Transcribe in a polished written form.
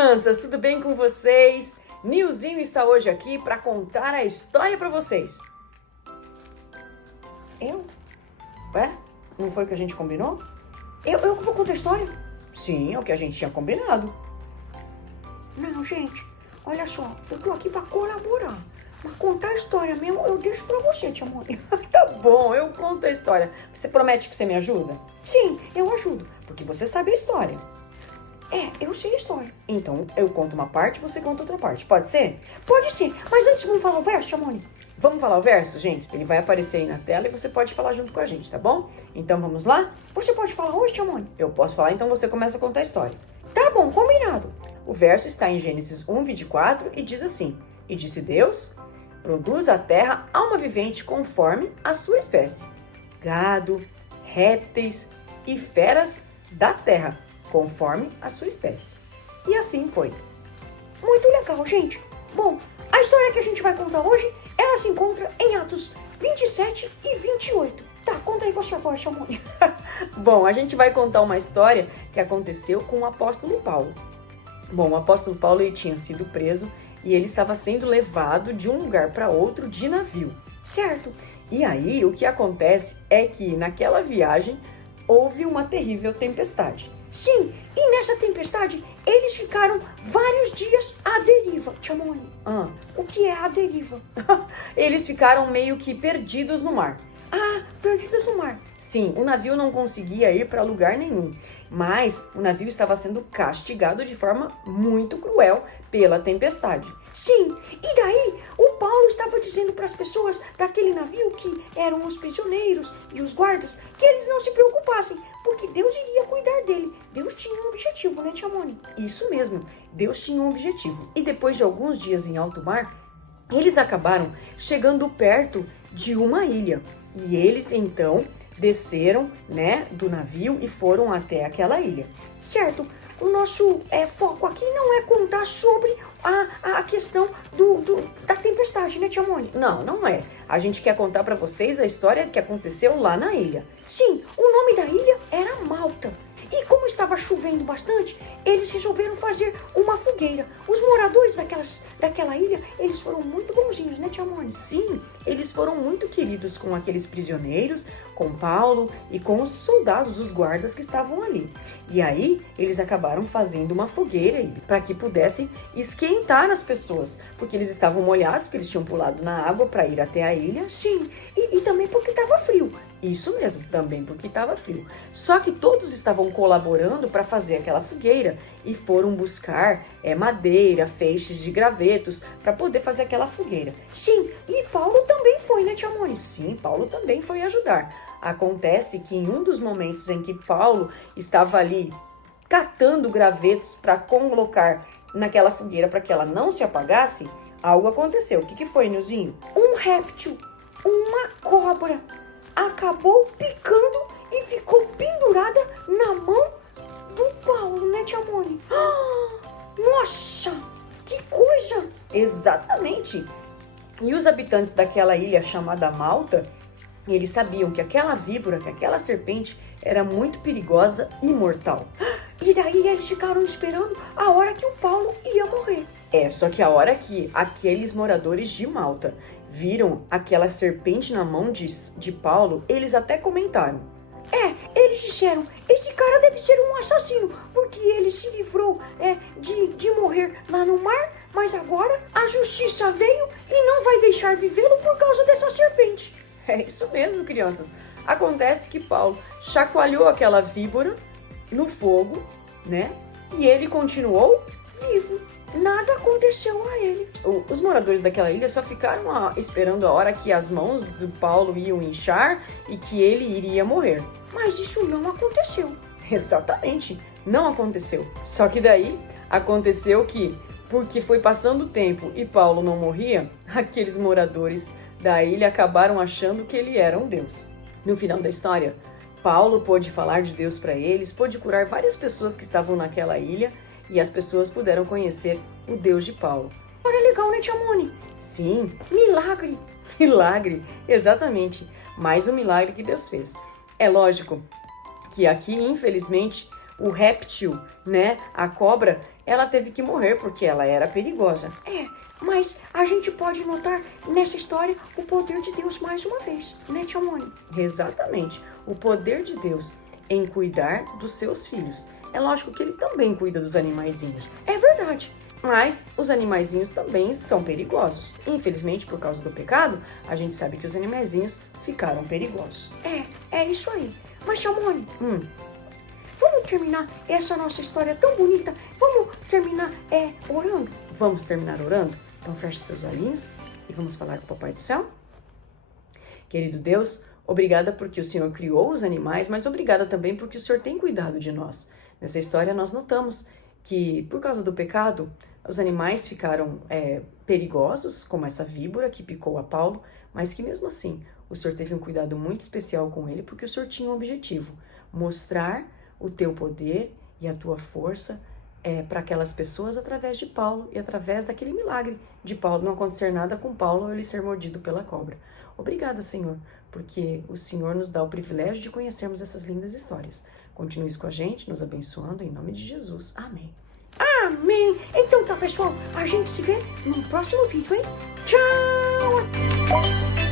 crianças, tudo bem com vocês? Nilzinho está hoje aqui para contar a história para vocês. Eu? Ué? Não foi o que a gente combinou? Eu que vou contar a história? Sim, é o que a gente tinha combinado. Não, gente, olha só, eu tô aqui pra colaborar. Mas contar a história mesmo, eu deixo pra você, tia Mônica. Tá bom, eu conto a história. Você promete que você me ajuda? Sim, eu ajudo. Porque você sabe a história. Eu sei a história. Então, eu conto uma parte, você conta outra parte. Pode ser? Pode ser, mas antes vamos falar o verso, tia Mônica? Vamos falar o verso, gente? Ele vai aparecer aí na tela e você pode falar junto com a gente, tá bom? Então, vamos lá? Você pode falar hoje, tia Mônica? Eu posso falar, então você começa a contar a história. Tá bom, combinado. O verso está em Gênesis 1:24 e diz assim: E disse Deus, produz a terra alma vivente conforme a sua espécie, gado, répteis e feras da terra, conforme a sua espécie. E assim foi. Muito legal, gente. Bom, a história que a gente vai contar hoje, ela se encontra em Atos 27 e 28. Tá, conta aí você agora, tia Mônica. Bom, a gente vai contar uma história que aconteceu com o apóstolo Paulo. Bom, o apóstolo Paulo ele tinha sido preso e ele estava sendo levado de um lugar para outro de navio. Certo. E aí, o que acontece é que naquela viagem houve uma terrível tempestade. Sim, e nessa tempestade eles ficaram vários dias à deriva, tia Mônica. O que é a deriva? Eles ficaram meio que perdidos no mar. Ah, perdidos no mar. Sim, o navio não conseguia ir para lugar nenhum, mas o navio estava sendo castigado de forma muito cruel pela tempestade. Sim, e daí o Paulo estava dizendo para as pessoas daquele navio que eram os prisioneiros e os guardas que eles não se preocupassem, porque Deus iria cuidar dele. Deus tinha um objetivo, né, tia Mônica? Isso mesmo, Deus tinha um objetivo. E depois de alguns dias em alto mar, eles acabaram chegando perto de uma ilha. E eles então desceram, né, do navio e foram até aquela ilha. Certo. O nosso foco aqui não é contar sobre a questão da tempestade, né, tia Mônica? Não é. A gente quer contar para vocês a história que aconteceu lá na ilha. Sim, o nome da ilha era Malta. E como estava chovendo bastante, eles resolveram fazer uma fogueira. Os moradores daquela ilha, eles foram muito bonzinhos, né, tia Mônica? Sim, eles foram muito queridos com aqueles prisioneiros, com Paulo e com os soldados, os guardas que estavam ali. E aí, eles acabaram fazendo uma fogueira para que pudessem esquentar as pessoas, porque eles estavam molhados, porque eles tinham pulado na água para ir até a ilha. Sim, e também porque estava frio. Isso mesmo, também porque estava frio. Só que todos estavam colaborando para fazer aquela fogueira e foram buscar madeira, feixes de gravetos para poder fazer aquela fogueira. Sim, e Paulo também foi, né, tia Mônica? Sim, Paulo também foi ajudar. Acontece que em um dos momentos em que Paulo estava ali catando gravetos para colocar naquela fogueira para que ela não se apagasse, algo aconteceu. O que foi, Nilzinho? Um réptil, uma cobra, acabou picando e ficou pendurada na mão do Paulo, né, tia Mônica? Nossa, que coisa! Exatamente! E os habitantes daquela ilha chamada Malta, eles sabiam que aquela víbora, que aquela serpente era muito perigosa e mortal. E daí eles ficaram esperando a hora que o Paulo ia morrer. Só que a hora que aqueles moradores de Malta viram aquela serpente na mão de Paulo, eles até comentaram. Eles disseram, esse cara deve ser um assassino, porque ele se livrou de morrer lá no mar, mas agora a justiça veio e não vai deixar vivê-lo por causa dessa serpente. É isso mesmo, crianças. Acontece que Paulo chacoalhou aquela víbora no fogo, né? E ele continuou vivo. Nada aconteceu a ele. Os moradores daquela ilha só ficaram esperando a hora que as mãos do Paulo iam inchar e que ele iria morrer. Mas isso não aconteceu. Exatamente, não aconteceu. Só que daí aconteceu que, porque foi passando o tempo e Paulo não morria, aqueles moradores da ilha acabaram achando que ele era um deus. No final da história, Paulo pôde falar de Deus para eles, pôde curar várias pessoas que estavam naquela ilha e as pessoas puderam conhecer o Deus de Paulo. Olha, legal, né, tia Mônica? Sim. Milagre. Milagre, exatamente. Mais um milagre que Deus fez. É lógico que aqui, infelizmente, o réptil, né, a cobra, ela teve que morrer porque ela era perigosa. Mas a gente pode notar nessa história o poder de Deus mais uma vez, né, tia Mônica? Exatamente, o poder de Deus em cuidar dos seus filhos. É lógico que ele também cuida dos animaizinhos. É verdade. Mas os animaizinhos também são perigosos. Infelizmente, por causa do pecado, a gente sabe que os animaizinhos ficaram perigosos. É isso aí. Mas, tia Mônica, vamos terminar essa nossa história tão bonita? Vamos terminar orando? Vamos terminar orando? Então feche seus olhinhos e vamos falar com o Papai do Céu? Querido Deus, obrigada porque o Senhor criou os animais, mas obrigada também porque o Senhor tem cuidado de nós. Nessa história nós notamos que por causa do pecado, os animais ficaram perigosos, como essa víbora que picou a Paulo, mas que mesmo assim o Senhor teve um cuidado muito especial com ele, porque o Senhor tinha um objetivo: mostrar o teu poder e a tua força para aquelas pessoas através de Paulo e através daquele milagre de Paulo não acontecer nada com Paulo ou ele ser mordido pela cobra. Obrigada, Senhor, porque o Senhor nos dá o privilégio de conhecermos essas lindas histórias. Continue com a gente, nos abençoando, em nome de Jesus. Amém. Amém. Então tá, pessoal, a gente se vê no próximo vídeo, hein? Tchau!